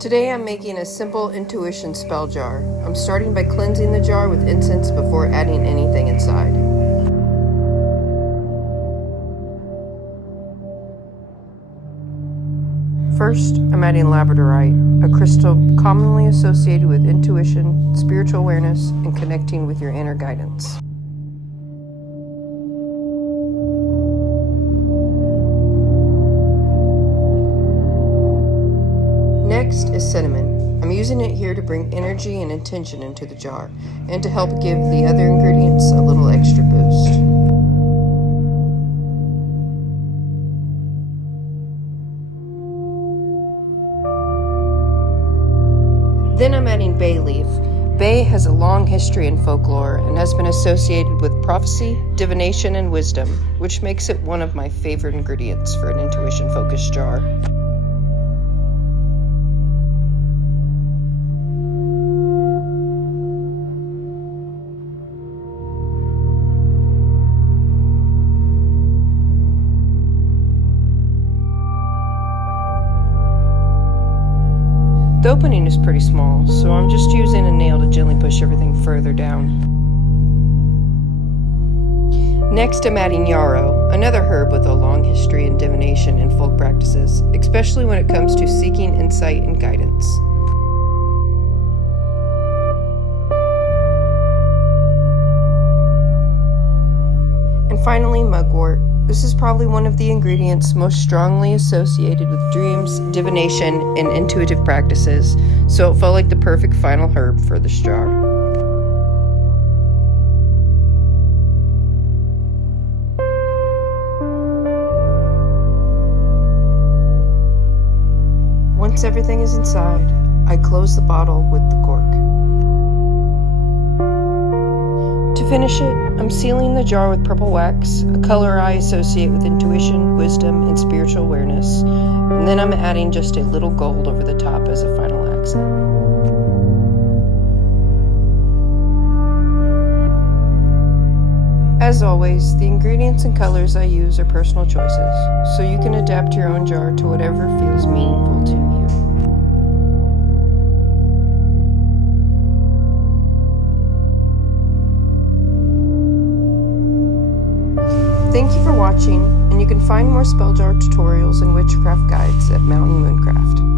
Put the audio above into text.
Today I'm making a simple intuition spell jar. I'm starting by cleansing the jar with incense before adding anything inside. First, I'm adding Labradorite, a crystal commonly associated with intuition, spiritual awareness, and connecting with your inner guidance. Next is cinnamon. I'm using it here to bring energy and intention into the jar, and to help give the other ingredients a little extra boost. Then I'm adding bay leaf. Bay has a long history in folklore and has been associated with prophecy, divination, and wisdom, which makes it one of my favorite ingredients for an intuition-focused jar. The opening is pretty small, so I'm just using a nail to gently push everything further down. Next, I'm adding yarrow, another herb with a long history in divination and folk practices, especially when it comes to seeking insight and guidance. And finally, mugwort. This is probably one of the ingredients most strongly associated with dreams, divination, and intuitive practices, so it felt like the perfect final herb for this jar. Once everything is inside, I close the bottle with the cork. To finish it, I'm sealing the jar with purple wax, a color I associate with intuition, wisdom, and spiritual awareness, and then I'm adding just a little gold over the top as a final accent. As always, the ingredients and colors I use are personal choices, so you can adapt your own jar to whatever feels meaningful to you. Thank you for watching, and you can find more spell jar tutorials and witchcraft guides at MountainMooncraft.